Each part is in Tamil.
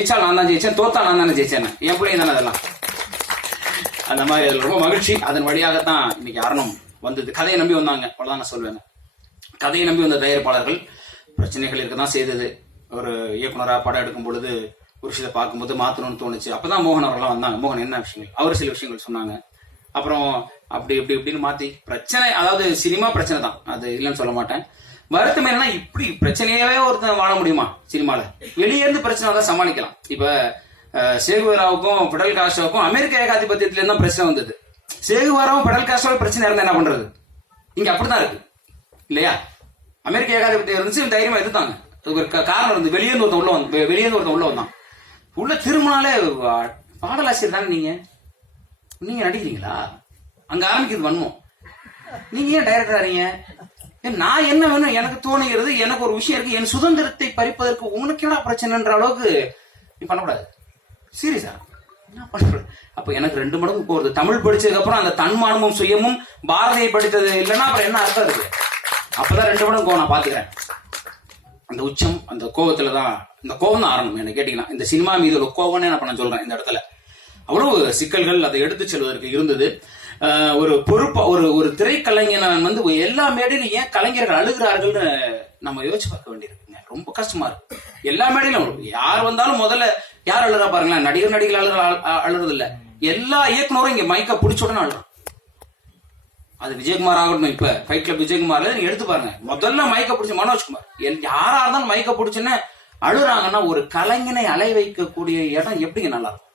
ஜெயிச்சா நான் தான் ஜெயிச்சேன், தோத்தா நான் தானே ஜெயிச்சேன், என் பிள்ளைங்க தானே அதெல்லாம். அந்த மாதிரி அதில் ரொம்ப மகிழ்ச்சி. அதன் வழியாகத்தான் இன்னைக்கு அரணம் வந்தது. கதையை நம்பி வந்தாங்க, அவ்வளவுதான் நான் சொல்லுவேன். கதையை நம்பி வந்த தயாரிப்பாளர்கள் பிரச்சனைகள் இருக்கதான் செய்தது. ஒரு இயக்குனரா படம் எடுக்கும் பொழுது ஒரு விஷயத்தை பார்க்கும்போது மாத்தணும்னு தோணுச்சு. அப்பதான் மோகன் அவர்கள்லாம் வந்தாங்க. மோகன் என்ன விஷயங்கள், அவர் சில விஷயங்கள் சொன்னாங்க. அப்புறம் அப்படி இப்படி இப்படின்னு மாத்தி பிரச்சனை, அதாவது சினிமா பிரச்சனை தான், அது இல்லைன்னு சொல்ல மாட்டேன். வருத்தம் என்னன்னா, இப்படி பிரச்சனையாவே ஒருத்தன் வாழ முடியுமா சினிமால? வெளியே இருந்து பிரச்சனை தான் சமாளிக்கலாம். இப்ப சேகுவராவுக்கும் பிடல் காஸ்ட்ரோவுக்கும் அமெரிக்க ஏகாதிபத்தியத்துல இருந்தா பிரச்சனை வந்தது. சேகுவராவும் பிடல் காஸ்ட்ரோ பிரச்சனை இருந்தா என்ன பண்றது? இங்க அப்படிதான் இருக்கு இல்லையா? அமெரிக்க ஏகாதிபத்தியம் இருந்துச்சு, தைரியமா எதிர்த்தாங்க. ஒரு காரணம் இருந்து வெளியேந்து ஒருத்தன் உள்ள வந்தான். உள்ள திரும்பினாலே பாடலாசிரியர் தானே நீங்க நடிக்கிறீங்களா? அங்க ஆரம்பிக்கிறது வன்மம். நீங்க ஏன் டைரக்டர் ஆறீங்க? நான் என்ன வேணும் எனக்கு தோணுகிறது, எனக்கு ஒரு விஷயம் இருக்கு, என் சுதந்திரத்தை பறிப்பதற்கு உனக்கு என்ன பிரச்சனைன்ற அளவுக்கு நீ பண்ணக்கூடாது. சீரியஸா என்ன பண்றது? அப்ப எனக்கு 2 மடங்கு போறது. தமிழ் படிச்சதுக்கு அப்புறம் அந்த தன்மானமும் சுயமும் பாரதியை படித்தது இல்லைன்னா அப்புறம் என்ன அர்த்தம் இருக்கு? அப்பதான் 2 மடங்கு நான் பாத்துக்கிறேன். அந்த உச்சம், அந்த கோபத்துலதான், இந்த கோபம் தான் ஆரம்பம். என்ன கேட்டீங்கன்னா, இந்த சினிமா மீது ஒரு கோபம்னு நான் சொல்றேன். இந்த இடத்துல அவ்வளவு சிக்கல்கள் அதை எடுத்து செல்வதற்கு இருந்தது. ஒரு பொறுப்பா ஒரு திரைக்கலைஞன் வந்து எல்லா மேடையிலும் ஏன் கலைஞர்கள் அழுகிறார்கள்னு நம்ம யோசிச்சு பார்க்க வேண்டியிருக்குங்க. ரொம்ப கஷ்டமா இருக்கு. எல்லா மேடையிலும் யார் வந்தாலும் முதல்ல யார் அழுறா பாருங்களேன். நடிகர்கள் அழுறது இல்ல, எல்லா இயக்குனரும் இங்க மைக்க பிடிச்ச உடனே அழுறான். அது விஜயகுமார் ஆகட்டும், இப்ப ஃபைட் கிளப் விஜயகுமார்ல நீங்க எடுத்து பாருங்க, முதல்ல மைக்க பிடிச்ச மனோஜ்குமார், யாரா இருந்தாலும் மைக்க பிடிச்சுன்னு அழுறாங்கன்னா, ஒரு கலைஞனை அலை வைக்கக்கூடிய இடம் எப்படிங்க நல்லா இருக்கும்?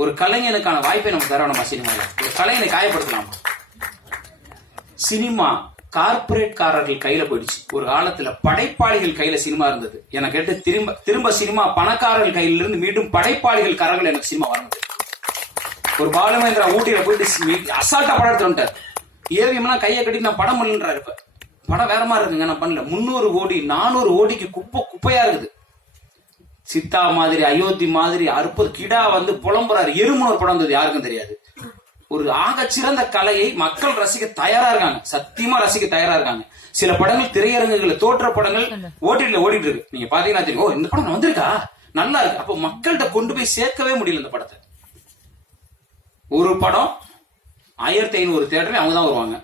ஒரு கலைஞனுக்கான வாய்ப்பை நம்ம தரணுமா சினிமாவில்? ஒரு கலைஞனை காயப்படுத்தலாமா? சினிமா கார்பரேட்காரர்கள் கையில போயிடுச்சு. ஒரு காலத்துல படைப்பாளிகள் கையில சினிமா இருந்தது. எனக்கு கேட்டு திரும்ப சினிமா பணக்காரர்கள் கையில இருந்து மீண்டும் படைப்பாளிகள் கரங்கள் எனக்கு சினிமா வரணும். ஒரு பாலுமேந்திரா ஊட்டியில போயிட்டு அசால்ட்டா படம் எடுத்து வந்துட்டார். ஏவிஎம்லாம் கையை கட்டி நான் படம் பண்ணலன்றாரு. இப்ப படம் வேற மாதிரி இருக்குங்க, நான் பண்ணல. 300 கோடி 400 கோடிக்கு குப்பையா இருக்குது. சித்தா மாதிரி, அயோத்தி மாதிரி, அற்புத கிடா வந்து புலம்புறாரு. எருமுன்னு ஒரு படம் வந்தது, யாருக்கும் தெரியாது. ஒரு ஆக சிறந்த கலையை மக்கள் ரசிக்க தயாரா இருக்காங்க, சத்தியமா ரசிக்க தயாரா இருக்காங்க. சில படங்கள் திரையரங்குகள், தோற்ற படங்கள் ஓடிட்டுல ஓடிட்டு இருக்கு. நீங்க பாத்தீங்கன்னா தெரியும், ஓ இந்த படம் வந்திருக்கா, நல்லா இருக்கு. அப்ப மக்கள்கிட்ட கொண்டு போய் சேர்க்கவே முடியல இந்த படத்தை. ஒரு படம் 1500 தியேட்டர்ல அவங்க தான் வருவாங்க.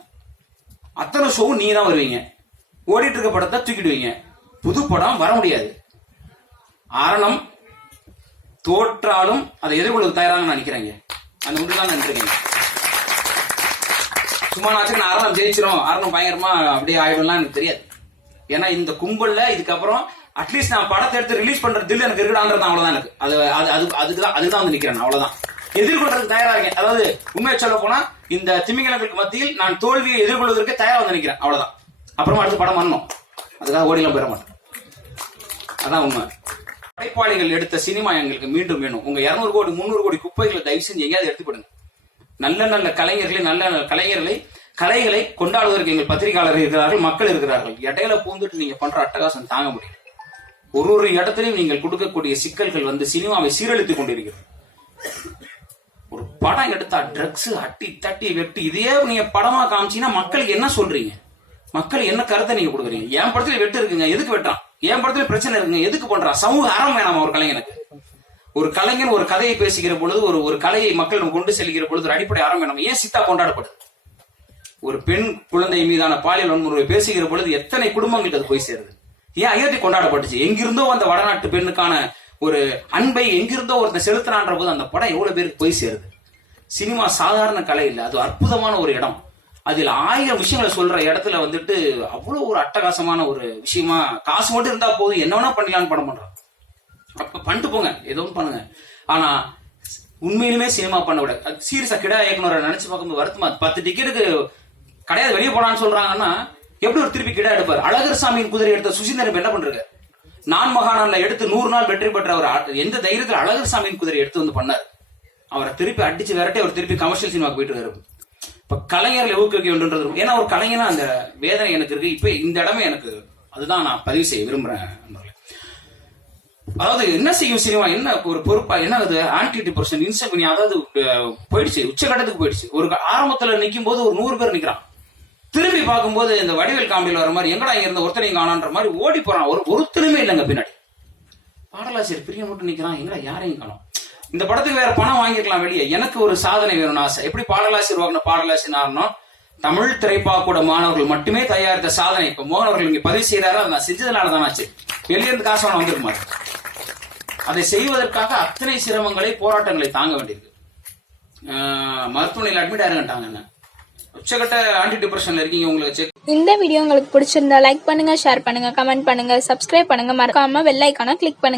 அத்தனை ஷோவும் நீங்க தான் வருவீங்க. ஓடிட்டு இருக்க படத்தை தூக்கிடுவீங்க. புது படம் வர முடியாது. ஆரணம் தோற்றாலும் அதை எதிர்கொள்ள தயாராக நினைக்கிறேங்க. அந்த முடிவுதான் நினைக்கிறேங்க. சும்மா நான் ஆரணம் ஜெயிச்சிரும், ஆரணம் பயங்கரமா அப்படியே ஆயிடும்லாம் எனக்கு தெரியாது. ஏன்னா இந்த கும்பல்ல இதுக்கப்புறம் அட்லீஸ்ட் நான் படத்தை எடுத்து ரிலீஸ் பண்றது தில் எனக்கு இருக்குடான்றது அவ்வளவுதான். எனக்கு அதுதான் வந்து நிக்கிறேன், அவ்வளவுதான். எதிர்கொள்றதுக்கு தயாரா இருக்கேன். அதாவது உண்மையை சொல்ல போனா, இந்த திமிங்கலங்களுக்கு மத்தியில் நான் தோல்வியை எதிர்கொள்வதற்கு தயாரா வந்து நிக்கிறேன், அவ்வளவுதான். அப்புறமா அடுத்து படம் பண்ணணும், அதுக்காக ஓடிலாம் பெற மாட்டேன். அதான் உண்மை. படைப்பாளிகள் எடுத்த சினிமா எங்களுக்கு மீண்டும் வேணும். உங்க 200 கோடி 300 கோடி குப்பைகளை தயவு செஞ்சு எங்கேயாவது எடுத்துப்படுங்க. நல்ல நல்ல கலைஞர்களை, நல்ல கலைகளை கொண்டாடுவதற்கு எங்கள் பத்திரிகையாளர்கள் இருக்கிறார்கள், மக்கள் இருக்கிறார்கள். இடையில பூந்துட்டு நீங்க பண்ற அட்டகாசம் தாங்க முடியும். ஒரு இடத்திலையும் நீங்கள் கொடுக்கக்கூடிய சிக்கல்கள் வந்து சினிமாவை சீரழித்துக் கொண்டிருக்கிறது. ஒரு படம் எடுத்தா ட்ரக்ஸ் அட்டி தட்டி வெட்டி இதையே நீங்க படமா காமிச்சீங்கன்னா மக்களுக்கு என்ன சொல்றீங்க? மக்கள் என்ன கருத்தை நீங்க கொடுக்குறீங்க? என் படத்துல வெட்டு இருக்குங்க, எதுக்கு வெட்டான்? என் படத்துல பிரச்சனை இருக்குங்க, எதுக்கு பண்றான்? சமூக அறம் வேணாமா ஒரு கலைஞனுக்கு? ஒரு கலைஞன் ஒரு கதையை பேசுகிற பொழுது, ஒரு கலையை மக்கள் கொண்டு செல்கிற பொழுது ஒரு அடிப்படை அறம் வேணாமா? ஏன் சித்தா கொண்டாடப்படுது? ஒரு பெண் குழந்தை மீதான பாலியல் வன்முறை பேசுகிற பொழுது எத்தனை குடும்பங்களுக்கு அது போய் சேருது? ஏன் அயோத்தி கொண்டாடப்பட்டுச்சு? எங்கிருந்தோ அந்த வடநாட்டு பெண்ணுக்கான ஒரு அன்பை எங்கிருந்தோ ஒருத்தன் செலுத்தினான்ற போது அந்த படம் எவ்வளவு பேருக்கு போய் சேருது? சினிமா சாதாரண கலை இல்லை, அது அற்புதமான ஒரு இடம். அதில் 1000 விஷயங்களை சொல்ற இடத்துல வந்துட்டு அவ்வளவு ஒரு அட்டகாசமான ஒரு விஷயமா, காசு மட்டும் இருந்தா போதும் என்ன வேணா பண்ணலான்னு படம் பண்றான். அப்ப பண்ணிட்டு போங்க, ஏதோ பண்ணுங்க. ஆனா உண்மையிலுமே சினிமா பண்ண விட சீரியஸா கிடா இயக்குனரை நினைச்சு பார்க்கும்போது வருத்தமா. 10 டிக்கெட்டுக்கு கிடையாது வெளியே போனான்னு சொல்றாங்கன்னா எப்படி ஒரு திருப்பி கிடா எடுப்பார்? அழகர் சாமியின் குதிரை எடுத்த சுசீந்திரன் என்ன பண்றாரு? நான் மகானான்ல எடுத்து 100 நாள் வெற்றி பெற்ற அவர் எந்த தைரியத்தில் அழகர் சாமியின் குதிரை எடுத்து வந்து பண்ணார்? அவரை திருப்பி அடிச்சு விரட்டி அவர் திருப்பி கமர்ஷியல் சினிமாக்கு போயிட்டு வரும். இப்ப கலைஞர்களை ஊக்குவிக்க வேண்டும்ன்றது, ஏன்னா ஒரு கலைஞனா அந்த வேதனை எனக்கு இருக்கு. இப்ப இந்த இடமே எனக்கு அதுதான் நான் பதிவு செய்ய விரும்புறேன். அதாவது என்ன செய்யும் சினிமா, என்ன ஒரு பொறுப்பா, என்ன அது ஆன்டி டிப்ரெஷன், இன்சோம்னியா, அதாவது போயிடுச்சு, உச்சகட்டத்துக்கு போயிடுச்சு. ஒரு ஆரம்பத்துல நிக்கும் போது ஒரு 100 பேர் நிக்கிறான். திரும்பி பார்க்கும்போது இந்த வடிவேல் காமெடியில் வர மாதிரி எங்கடா இங்க இருந்த ஒருத்தனையும் காணான்ற மாதிரி ஓடி போறான். ஒருத்தருமே இல்லைங்க பின்னாடி. பாடலாசிரியர் பிரியன் மட்டும் நிக்கிறான், எங்கடா யாரையும் காணோம். இந்த படத்துக்கு வேற பணம் வாங்கிக்கலாம் வெளியே, எனக்கு ஒரு சாதனை வேணும்னு ஆசை. எப்படி பாடலாசிரியர் வாங்கின பாடலாசிரியர் ஆகணும், தமிழ் திரைப்பாக்கூட மாணவர்கள் மட்டுமே தயாரித்த சாதனை இப்ப மோகன் அவர்கள் இங்க பதிவு செய்யறாரு. அதை நான் செஞ்சதுனால தான் ஆச்சு. வெளியிருந்து காசு வேணும் வந்திருக்குமா. அதை செய்வதற்காக அத்தனை சிரமங்களை போராட்டங்களை தாங்க வேண்டியிருக்கு. மருத்துவமனையில் அட்மிட் ஆயிருங்கட்டாங்க. உச்சகட்ட ஆன்டி டிப்ரெஷன்ல இருக்கீங்க, உங்களுக்கு செக். இந்த வீடியோ உங்களுக்கு பிடிச்சிருந்தா லைக் பண்ணுங்க, ஷேர் பண்ணுங்க, கமெண்ட் பண்ணுங்க, சப்ஸ்கிரைப் பண்ணுங்க, மறக்காம பெல் ஐகானை கிளிக் பண்ணுங்க.